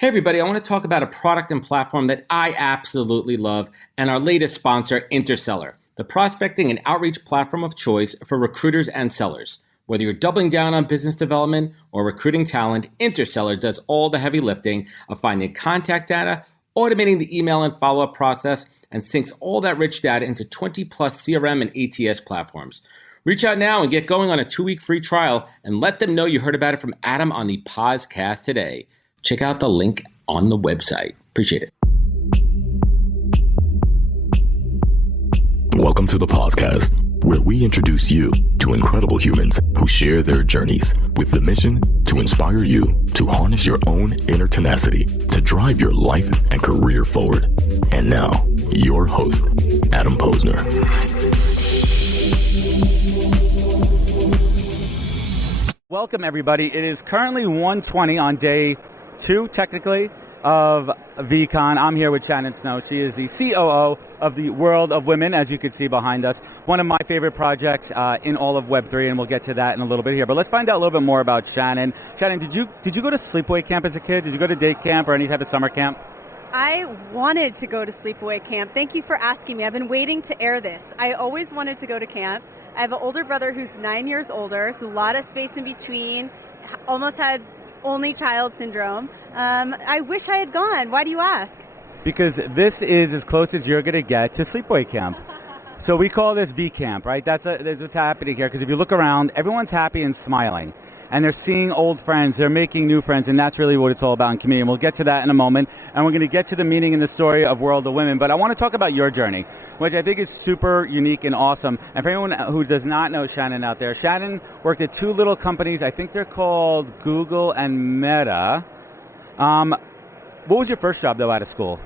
Hey everybody, I want to talk about a product and platform that I absolutely love and our latest sponsor, Interseller, the prospecting and outreach platform of choice for recruiters and sellers. Whether you're doubling down on business development or recruiting talent, Interseller does all the heavy lifting of finding contact data, automating the email and follow-up process, and syncs all that rich data into 20 plus CRM and ATS platforms. Reach out now and get going on a 2-week free trial and let them know you heard about it from Adam on the podcast today. Check out the link on the website. Appreciate it. Welcome to the podcast, where we introduce you to incredible humans who share their journeys with the mission to inspire you to harness your own inner tenacity to drive your life and career forward. And now, your host, Adam Posner. Welcome, everybody. It is currently 1:20 on day 2, technically, of VCon. I'm here with Shannon Snow. She is the COO of the World of Women, as you can see behind us. One of my favorite projects in all of Web3, and we'll get to that in a little bit here. But let's find out a little bit more about Shannon. Shannon, did you go to sleepaway camp as a kid? Did you go to day camp or any type of summer camp? I wanted to go to sleepaway camp. Thank you for asking me. I've been waiting to air this. I always wanted to go to camp. I have an older brother who's 9 years older, so a lot of space in between. Almost had only child syndrome. I wish I had gone. Why do you ask? Because this is as close as you're going to get to sleepaway camp. So we call this V Camp, right? That's what's happening here. Because if you look around, everyone's happy and smiling. And they're seeing old friends, they're making new friends, and that's really what it's all about in community. And we'll get to that in a moment. And we're going to get to the meaning and the story of World of Women. But I want to talk about your journey, which I think is super unique and awesome. And for anyone who does not know Shannon out there, Shannon worked at 2 little companies. I think they're called Google and Meta. What was your first job, though, out of school?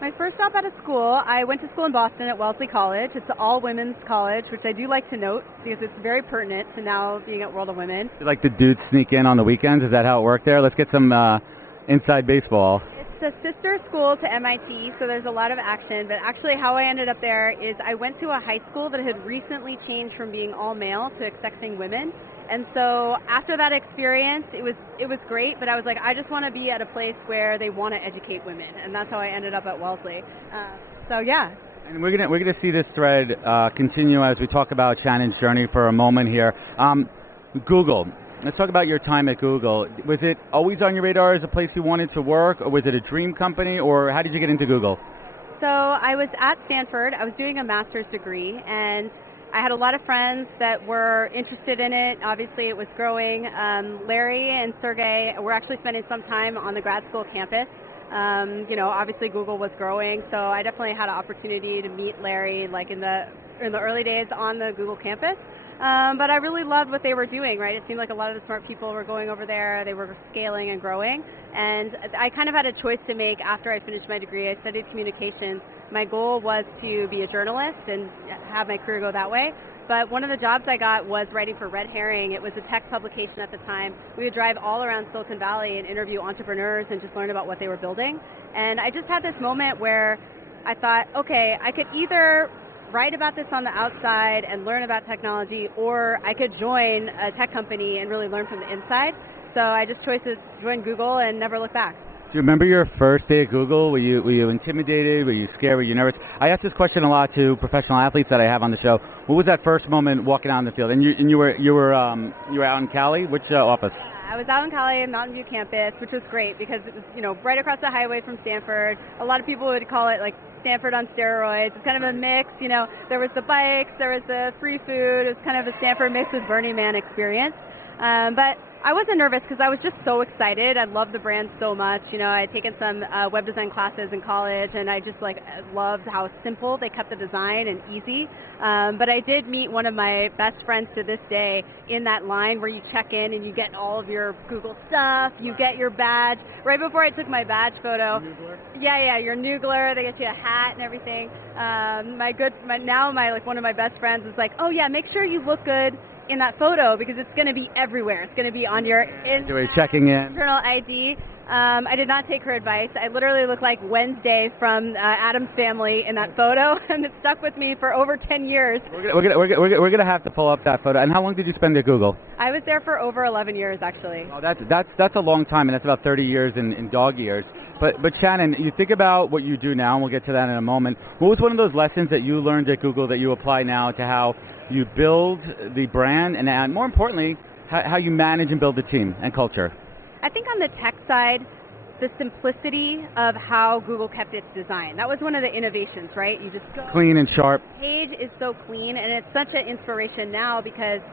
My first job out of school, I went to school in Boston at Wellesley College. It's an all-women's college, which I do like to note because it's very pertinent to now being at World of Women. Did like the dudes sneak in on the weekends? Is that how it worked there? Let's get some inside baseball. It's a sister school to MIT, so there's a lot of action. But actually how I ended up there is I went to a high school that had recently changed from being all male to accepting women. And so after that experience, it was great, but I was like, I just want to be at a place where they want to educate women, and that's how I ended up at Wellesley. So yeah. And we're gonna see this thread continue as we talk about Shannon's journey for a moment here. Google. Let's talk about your time at Google. Was it always on your radar as a place you wanted to work, or was it a dream company, or how did you get into Google? So I was at Stanford. I was doing a master's degree, and I had a lot of friends that were interested in it. Obviously, it was growing. Larry and Sergey were actually spending some time on the grad school campus. Obviously Google was growing, so I definitely had an opportunity to meet Larry like in the early days on the Google campus. But I really loved what they were doing, right? It seemed like a lot of the smart people were going over there. They were scaling and growing. And I kind of had a choice to make after I finished my degree. I studied communications. My goal was to be a journalist and have my career go that way. But one of the jobs I got was writing for Red Herring. It was a tech publication at the time. We would drive all around Silicon Valley and interview entrepreneurs and just learn about what they were building. And I just had this moment where I thought, okay, I could either write about this on the outside and learn about technology, or I could join a tech company and really learn from the inside. So I just chose to join Google and never look back. Do you remember your first day at Google? Were you intimidated? Were you scared? Were you nervous? I ask this question a lot to professional athletes that I have on the show. What was that first moment walking out on the field? And you were out in Cali. Which office? I was out in Cali, Mountain View campus, which was great because it was right across the highway from Stanford. A lot of people would call it like Stanford on steroids. It's kind of a mix. There was the bikes, there was the free food. It was kind of a Stanford mix with Burning Man experience. But I wasn't nervous because I was just so excited. I love the brand so much. I had taken some web design classes in college, and I just loved how simple they kept the design and easy. But I did meet one of my best friends to this day in that line where you check in and you get all of your Google stuff. You get your badge. Right before I took my badge photo. Yeah, your Noogler. They get you a hat and everything. One of my best friends was like, oh yeah, make sure you look good in that photo because it's going to be everywhere. It's going to be on your checking in. internal ID. I did not take her advice. I literally look like Wednesday from Addams Family in that photo, and it stuck with me for over 10 years. We're gonna have to pull up that photo. And how long did you spend at Google? I was there for over 11 years, actually. Oh, that's a long time, and that's about 30 years in dog years. But Shannon, you think about what you do now, and we'll get to that in a moment. What was one of those lessons that you learned at Google that you apply now to how you build the brand, and more importantly, how you manage and build the team and culture? I think on the tech side, the simplicity of how Google kept its design. That was one of the innovations, right? You just go. Clean and sharp. The page is so clean, and it's such an inspiration now because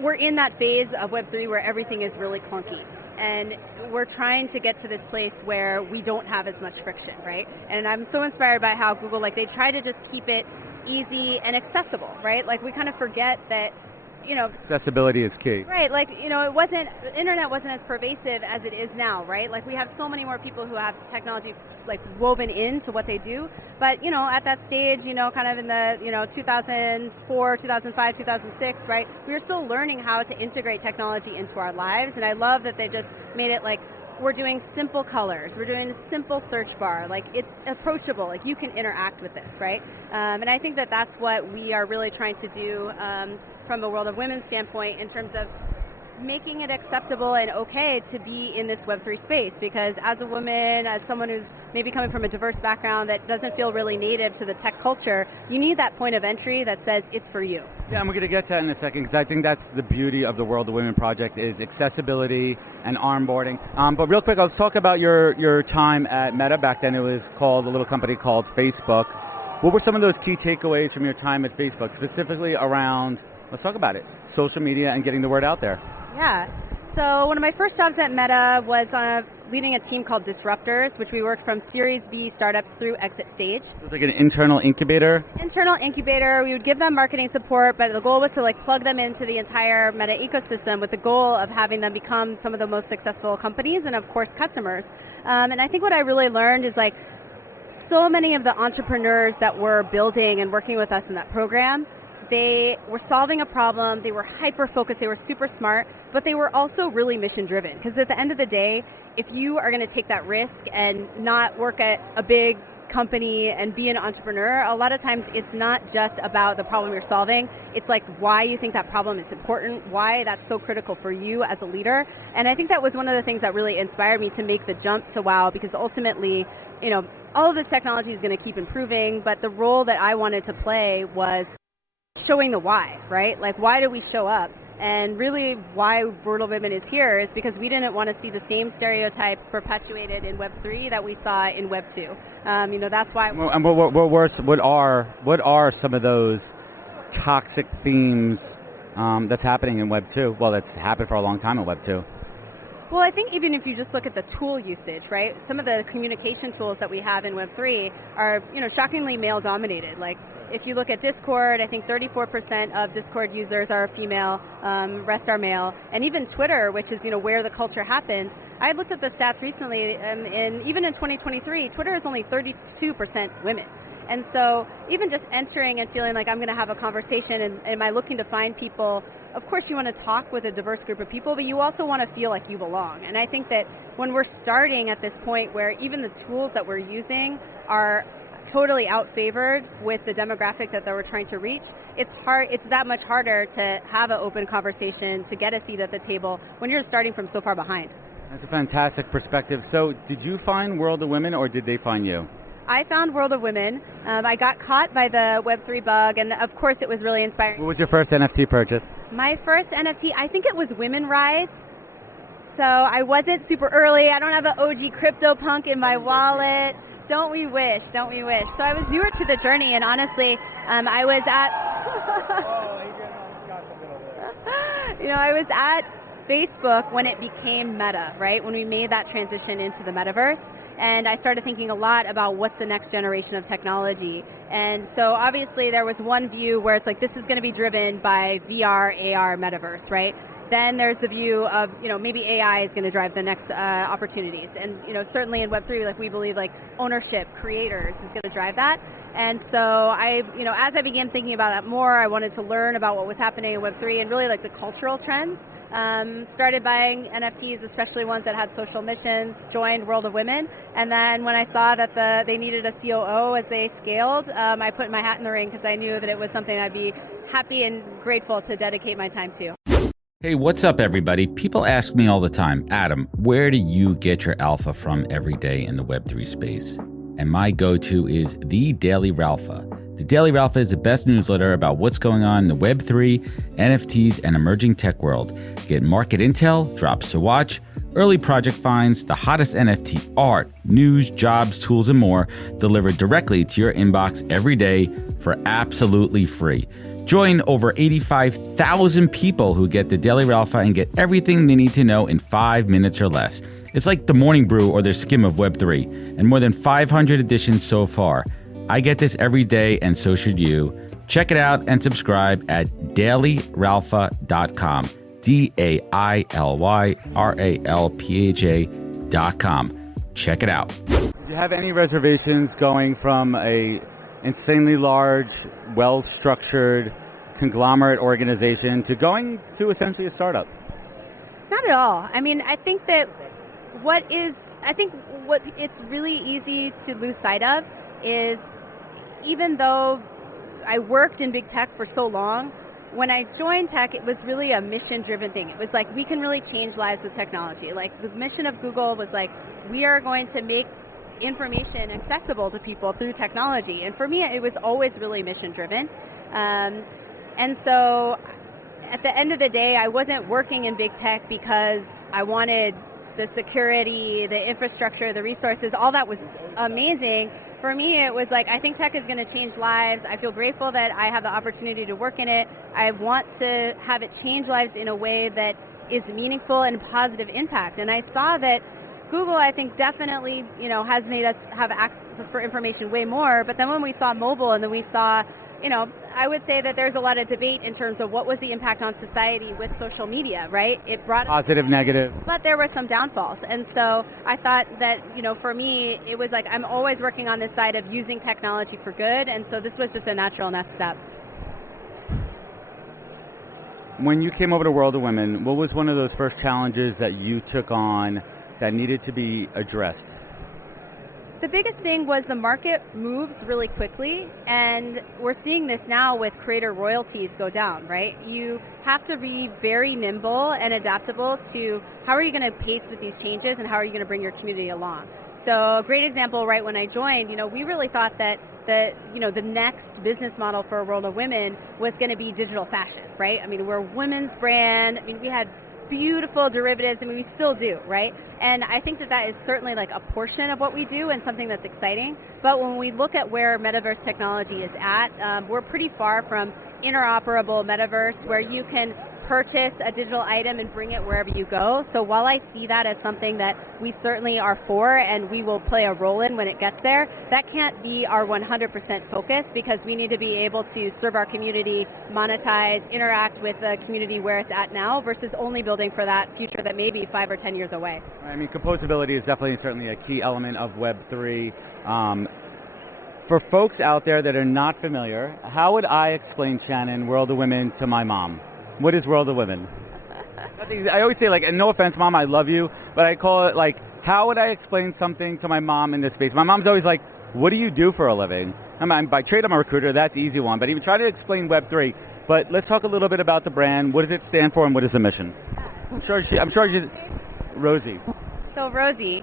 we're in that phase of Web3 where everything is really clunky. And we're trying to get to this place where we don't have as much friction, right? And I'm so inspired by how Google, they try to just keep it easy and accessible, right? We kind of forget that, accessibility is key. Right, the internet wasn't as pervasive as it is now, right? We have so many more people who have technology woven into what they do. But, at that stage, kind of in the, 2004, 2005, 2006, right? We were still learning how to integrate technology into our lives. And I love that they just made it we're doing simple colors. We're doing a simple search bar. It's approachable. You can interact with this, right? And I think that that's what we are really trying to do from a World of Women standpoint in terms of making it acceptable and okay to be in this Web3 space, because as a woman, as someone who's maybe coming from a diverse background that doesn't feel really native to the tech culture, you need that point of entry that says it's for you. Yeah, and we're going to get to that in a second, because I think that's the beauty of the World of Women project is accessibility and onboarding. But real quick, let's talk about your time at Meta. Back then it was called a little company called Facebook. What were some of those key takeaways from your time at Facebook, specifically around, let's talk about it, social media and getting the word out there? Yeah. So one of my first jobs at Meta was leading a team called Disruptors, which we worked from Series B startups through exit stage. It was like an internal incubator? Internal incubator. We would give them marketing support, but the goal was to plug them into the entire Meta ecosystem with the goal of having them become some of the most successful companies and, of course, customers. And I think what I really learned is so many of the entrepreneurs that were building and working with us in that program, they were solving a problem, they were hyper-focused, they were super smart, but they were also really mission-driven. Because at the end of the day, if you are going to take that risk and not work at a big company and be an entrepreneur, a lot of times it's not just about the problem you're solving. It's why you think that problem is important, why that's so critical for you as a leader. And I think that was one of the things that really inspired me to make the jump to WOW, because ultimately, all of this technology is going to keep improving, but the role that I wanted to play was showing the why, right? Why do we show up? And really why World of Women is here is because we didn't want to see the same stereotypes perpetuated in Web3 that we saw in Web2. That's why. And what are some of those toxic themes that's happening in Web2? Well, that's happened for a long time in Web2. Well, I think even if you just look at the tool usage, right? Some of the communication tools that we have in Web3 are, shockingly male-dominated. If you look at Discord, I think 34% of Discord users are female, rest are male. And even Twitter, which is, where the culture happens. I looked at the stats recently, and even in 2023, Twitter is only 32% women. And so even just entering and feeling like I'm going to have a conversation and am I looking to find people, of course you want to talk with a diverse group of people, but you also want to feel like you belong. And I think that when we're starting at this point where even the tools that we're using are totally outfavored with the demographic that we're trying to reach, it's that much harder to have an open conversation, to get a seat at the table when you're starting from so far behind. That's a fantastic perspective. So did you find World of Women or did they find you? I found World of Women. I got caught by the Web3 bug, and of course it was really inspiring. What was your first NFT purchase? My first NFT, I think it was Women Rise. So I wasn't super early. I don't have an OG CryptoPunk in my wallet. Don't we wish? So I was newer to the journey, and honestly, I was at... I was at Facebook when it became Meta, right? When we made that transition into the metaverse. And I started thinking a lot about what's the next generation of technology. And so obviously there was one view where it's this is going to be driven by VR, AR, metaverse, right? then there's the view of, maybe AI is going to drive the next opportunities. And, certainly in Web3, like we believe like ownership, creators is going to drive that. And so as I began thinking about that more, I wanted to learn about what was happening in Web3 and really like the cultural trends. Started buying NFTs, especially ones that had social missions, joined World of Women. And then when I saw that they needed a COO as they scaled, I put my hat in the ring because I knew that it was something I'd be happy and grateful to dedicate my time to. Hey, what's up, everybody? People ask me all the time, Adam, where do you get your alpha from every day in the Web3 space? And my go-to is The Daily Ralpha. The Daily Ralpha is the best newsletter about what's going on in the Web3, NFTs, and emerging tech world. Get market intel, drops to watch, early project finds, the hottest NFT art, news, jobs, tools, and more delivered directly to your inbox every day for absolutely free. Join over 85,000 people who get the Daily Ralpha and get everything they need to know in 5 minutes or less. It's like the morning brew or their skim of Web3, and more than 500 editions so far. I get this every day, and so should you. Check it out and subscribe at dailyralpha.com. DAILYRALPHA.com. Check it out. Do you have any reservations going from a insanely large, well-structured conglomerate organization to going to essentially a startup? Not at all. I mean, I think that what it's really easy to lose sight of is, even though I worked in big tech for so long, when I joined tech, it was really a mission-driven thing. It was like, we can really change lives with technology. Like, the mission of Google was like, we are going to make information accessible to people through technology. And for me, it was always really mission-driven. And so at the end of the day, I wasn't working in big tech because I wanted the security, the infrastructure, the resources. All that was amazing. For me, it was like, I think tech is going to change lives. I feel grateful that I have the opportunity to work in it. I want to have it change lives in a way that is meaningful and positive impact. And I saw that Google, I think, definitely, has made us have access for information way more. But then when we saw mobile, and then we saw, I would say that there's a lot of debate in terms of what was the impact on society with social media, right? It brought positive, negative. But there were some downfalls. And so I thought that, for me, it was like, I'm always working on this side of using technology for good. And so this was just a natural next step. When you came over to World of Women, what was one of those first challenges that you took on that needed to be addressed? The biggest thing was the market moves really quickly, and we're seeing this now with creator royalties go down, right? You have to be very nimble and adaptable to how are you going to pace with these changes and how are you going to bring your community along. So a great example, right, when I joined, we really thought that the next business model for World of Women was going to be digital fashion, right? I mean, we're a women's brand. I mean, we had beautiful derivatives. I mean, we still do, right? And I think that is certainly like a portion of what we do and something that's exciting. But when we look at where metaverse technology is at, we're pretty far from interoperable metaverse where you can purchase a digital item and bring it wherever you go. So while I see that as something that we certainly are for and we will play a role in when it gets there, that can't be our 100% focus, because we need to be able to serve our community, monetize, interact with the community where it's at now versus only building for that future that may be 5 or 10 years away. I mean, composability is certainly a key element of Web3. For folks out there that are not familiar, how would I explain, Shannon, World of Women to my mom? What is World of Women? I always say, and no offense, Mom, I love you, but I call it, how would I explain something to my mom in this space? My mom's always like, what do you do for a living? By trade, I'm a recruiter. That's an easy one. But even try to explain Web3. But let's talk a little bit about the brand. What does it stand for and what is the mission? I'm sure she's Rosie. So Rosie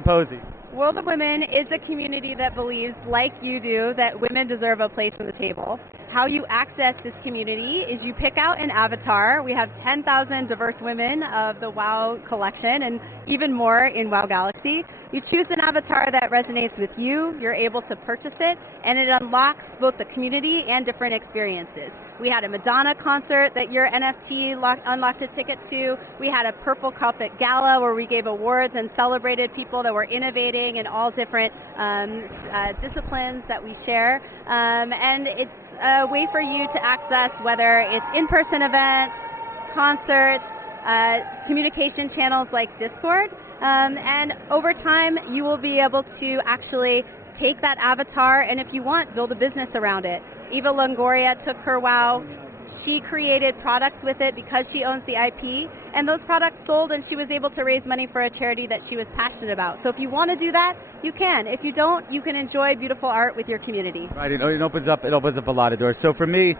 Posey. World of Women is a community that believes, like you do, that women deserve a place on the table. How you access this community is you pick out an avatar. We have 10,000 diverse women of the WoW collection and even more in WoW Galaxy. You choose an avatar that resonates with you. You're able to purchase it, and it unlocks both the community and different experiences. We had a Madonna concert that your NFT unlocked a ticket to. We had a Purple Carpet Gala where we gave awards and celebrated people that were innovating in all different disciplines that we share. And it's a way for you to access whether it's in-person events, concerts, communication channels like Discord. And over time, you will be able to actually take that avatar and, if you want, build a business around it. Eva Longoria took her WoW. She created products with it because she owns the IP, and those products sold, and she was able to raise money for a charity that she was passionate about. So if you want to do that, you can. If you don't, you can enjoy beautiful art with your community. Right, it opens up a lot of doors. So for me,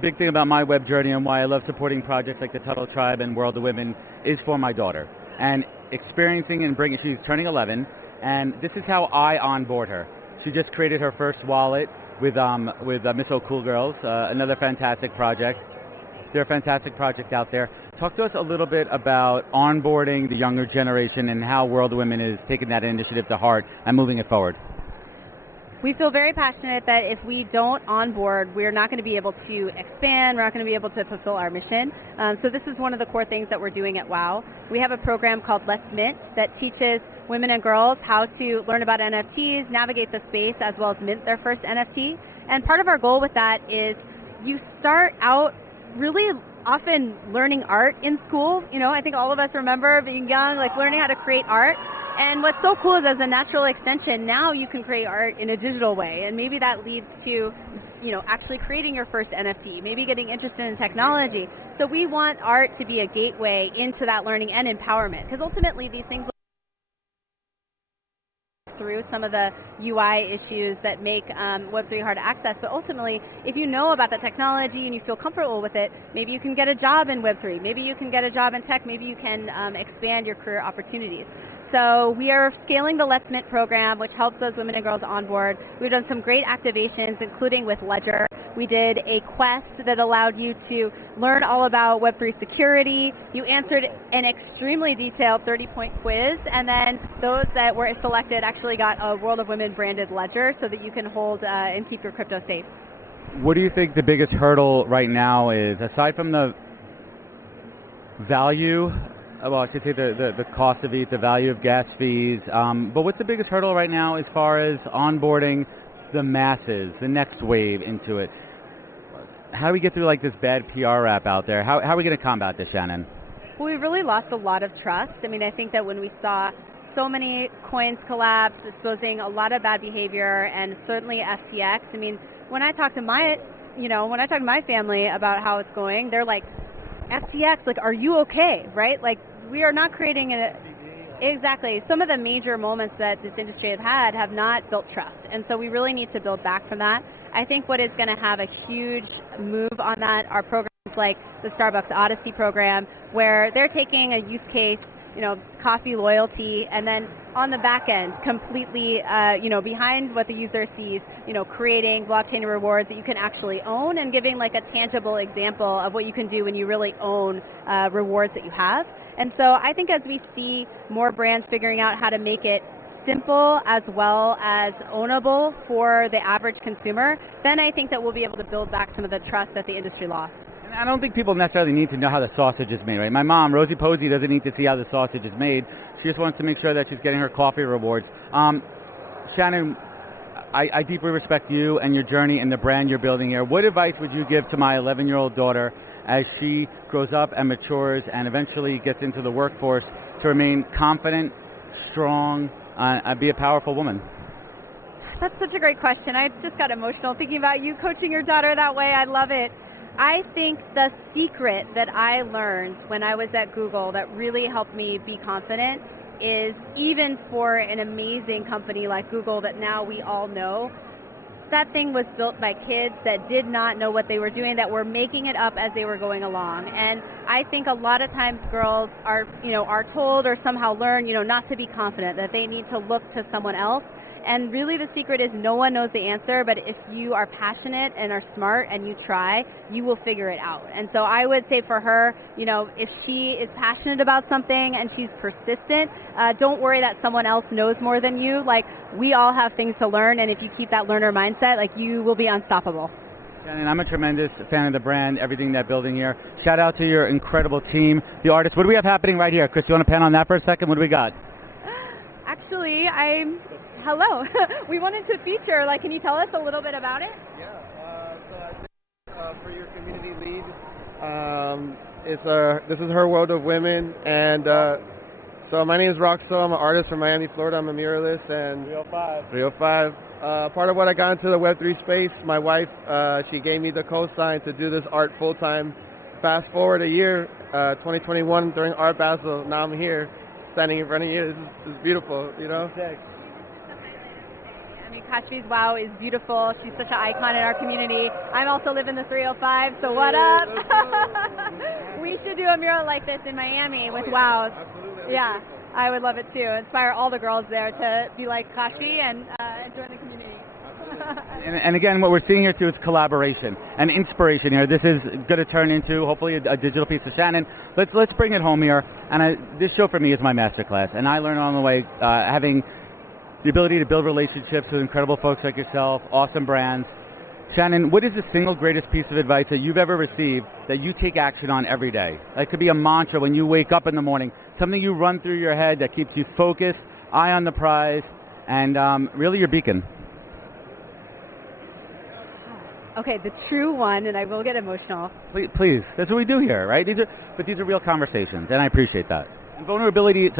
big thing about my web journey and why I love supporting projects like the Untitled Tribe and World of Women is for my daughter. And experiencing and bringing, she's turning 11, and this is how I onboard her. She just created her first wallet with Miss O'Cool Girls, another fantastic project. They're a fantastic project out there. Talk to us a little bit about onboarding the younger generation and how World of Women is taking that initiative to heart and moving it forward. We feel very passionate that if we don't onboard, we're not going to be able to expand, we're not going to be able to fulfill our mission. So this is one of the core things that we're doing at WOW. We have a program called Let's Mint that teaches women and girls how to learn about NFTs, navigate the space, as well as mint their first NFT. And part of our goal with that is you start out really often learning art in school. You know, I think all of us remember being young, like learning how to create art. And what's so cool is, as a natural extension, now you can create art in a digital way. And maybe that leads to, you know, actually creating your first NFT, maybe getting interested in technology. So we want art to be a gateway into that learning and empowerment, because ultimately these things through some of the UI issues that make Web3 hard to access. But ultimately, if you know about the technology and you feel comfortable with it, maybe you can get a job in Web3. Maybe you can get a job in tech. Maybe you can expand your career opportunities. So we are scaling the Let's Mint program, which helps those women and girls on board. We've done some great activations, including with Ledger. We did a quest that allowed you to learn all about Web3 security. You answered an extremely detailed 30-point quiz, and then those that were selected actually got a World of Women branded ledger so that you can hold and keep your crypto safe. What do you think the biggest hurdle right now is, aside from the value, well, I should say the cost of ETH, the value of gas fees, but what's the biggest hurdle right now as far as onboarding the masses, the next wave into it? How do we get through like this bad PR rap out there? How are we going to combat this, Shannon? Well, we've really lost a lot of trust. I mean, I think that when we saw so many coins collapse, exposing a lot of bad behavior, and certainly FTX. I mean, when I talk to my family about how it's going, they're like, FTX, like, are you okay? Right? Like, we are not creating exactly. Some of the major moments that this industry have not built trust. And so we really need to build back from that. I think what is going to have a huge move on that are programs like the Starbucks Odyssey program, where they're taking a use case, coffee loyalty, and then on the back end, completely, behind what the user sees, creating blockchain rewards that you can actually own, and giving like a tangible example of what you can do when you really own rewards that you have. And so I think as we see more brands figuring out how to make it simple as well as ownable for the average consumer, then I think that we'll be able to build back some of the trust that the industry lost. And I don't think people necessarily need to know how the sausage is made, right? My mom, Rosie Posey, doesn't need to see how the sausage is made. She just wants to make sure that she's getting her coffee rewards. Shannon, I deeply respect you and your journey and the brand you're building here. What advice would you give to my 11-year-old daughter as she grows up and matures and eventually gets into the workforce to remain confident, strong, and be a powerful woman? That's such a great question. I just got emotional thinking about you coaching your daughter that way. I love it. I think the secret that I learned when I was at Google that really helped me be confident is, even for an amazing company like Google that now we all know, that thing was built by kids that did not know what they were doing, that were making it up as they were going along. And I think a lot of times girls are told or somehow learn, not to be confident, that they need to look to someone else. And really the secret is no one knows the answer, but if you are passionate and are smart and you try, you will figure it out. And so I would say for her, if she is passionate about something and she's persistent, don't worry that someone else knows more than you. Like, we all have things to learn, and if you keep that learner mindset, like, you will be unstoppable. Shannon, I'm a tremendous fan of the brand, everything they're building here. Shout out to your incredible team, the artists. What do we have happening right here? Chris, you want to pan on that for a second? What do we got? Actually, hello. We wanted to feature, can you tell us a little bit about it? Yeah, so I think for your community lead, This is her world of women, and so my name is Roxo. I'm an artist from Miami, Florida. I'm a muralist and 305. Part of what I got into the Web3 space, my wife, she gave me the cosign to do this art full time. Fast forward a year, 2021 during Art Basel. Now I'm here, standing in front of you. This is beautiful, you know. Sick. I mean, Kashfi's wow is beautiful. She's such an icon in our community. I also live in the 305, so what up? We should do a mural like this in Miami with wows. Absolutely. Yeah, I would love it too. Inspire all the girls there to be like Kashfi and join the community. And again, what we're seeing here too is collaboration and inspiration here. This is going to turn into hopefully a digital piece of Shannon. Let's bring it home here. And this show for me is my masterclass, and I learned on the way having the ability to build relationships with incredible folks like yourself, awesome brands. Shannon, what is the single greatest piece of advice that you've ever received that you take action on every day? It could be a mantra when you wake up in the morning, something you run through your head that keeps you focused, eye on the prize, and really your beacon. Okay, the true one, and I will get emotional. Please, that's what we do here, right? These are real conversations, and I appreciate that. And vulnerability,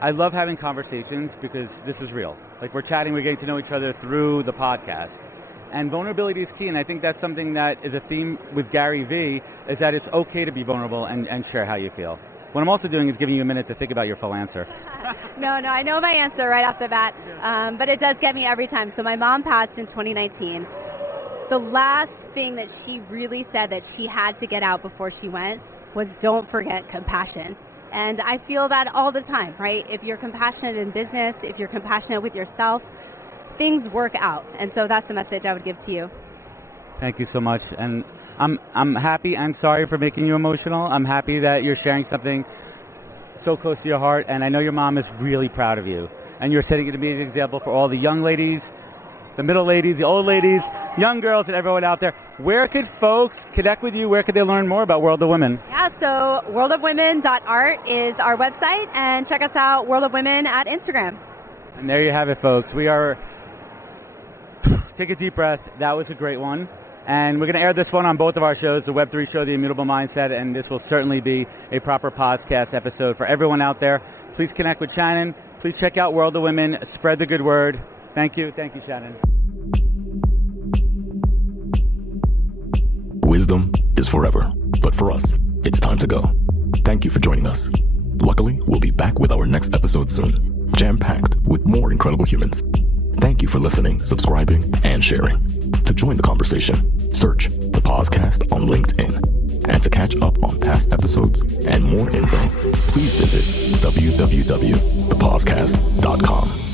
I love having conversations because this is real. Like, we're chatting, we're getting to know each other through the podcast. And vulnerability is key, and I think that's something that is a theme with Gary Vee, is that it's okay to be vulnerable and share how you feel. What I'm also doing is giving you a minute to think about your full answer. No, I know my answer right off the bat, but it does get me every time. So my mom passed in 2019. The last thing that she really said that she had to get out before she went was don't forget compassion. And I feel that all the time, right? If you're compassionate in business, if you're compassionate with yourself, things work out. And so that's the message I would give to you. Thank you so much. And I'm happy. I'm sorry for making you emotional. I'm happy that you're sharing something so close to your heart. And I know your mom is really proud of you. And you're setting an immediate example for all the young ladies, the middle ladies, the old ladies, young girls, and everyone out there. Where could folks connect with you? Where could they learn more about World of Women? Yeah, so worldofwomen.art is our website, and check us out, World of Women, at Instagram. And there you have it, folks. Take a deep breath. That was a great one. And we're going to air this one on both of our shows, the Web3 show, The Immutable Mindset, and this will certainly be a proper podcast episode for everyone out there. Please connect with Shannon. Please check out World of Women. Spread the good word. Thank you. Thank you, Shannon. Wisdom is forever, but for us, it's time to go. Thank you for joining us. Luckily, we'll be back with our next episode soon, jam-packed with more incredible humans. Thank you for listening, subscribing, and sharing. To join the conversation, search the podcast on LinkedIn. And to catch up on past episodes and more info, please visit www.thepodcast.com.